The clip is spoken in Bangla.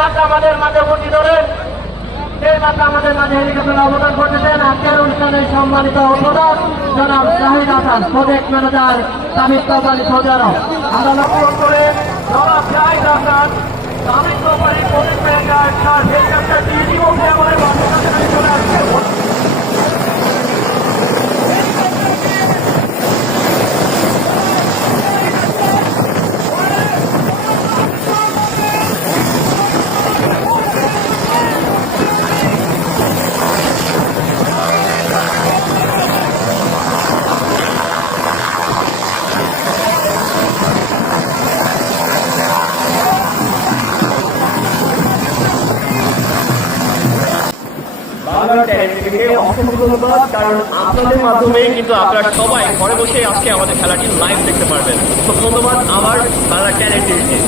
মাত্র আমাদের মাঝে উপস্থিত হলেন, যে মাত্র আমাদের মাঝে হেলিকপ্টার অবদান করতেছেন আজকের অনুষ্ঠানের সম্মানিত উদ্বোধক জনাব Zahid Hasan, project manager Tamil company Saudi Arab. আমরা লক্ষ্য করে জনাব Zahid Hasan Tamil company project manager তার হেলিকপ্টারটি ইতিমধ্যে আমাদের বাসের কাছে চলে আসছে। অসংখ্য ধন্যবাদ, কারণ আপনাদের মাধ্যমে কিন্তু আপনারা সবাই ঘরে বসে আজকে আমাদের খেলাটি লাইভ দেখতে পারবেন। তো ধন্যবাদ আমার বাংলা ট্যালেন্ট টিভিকে।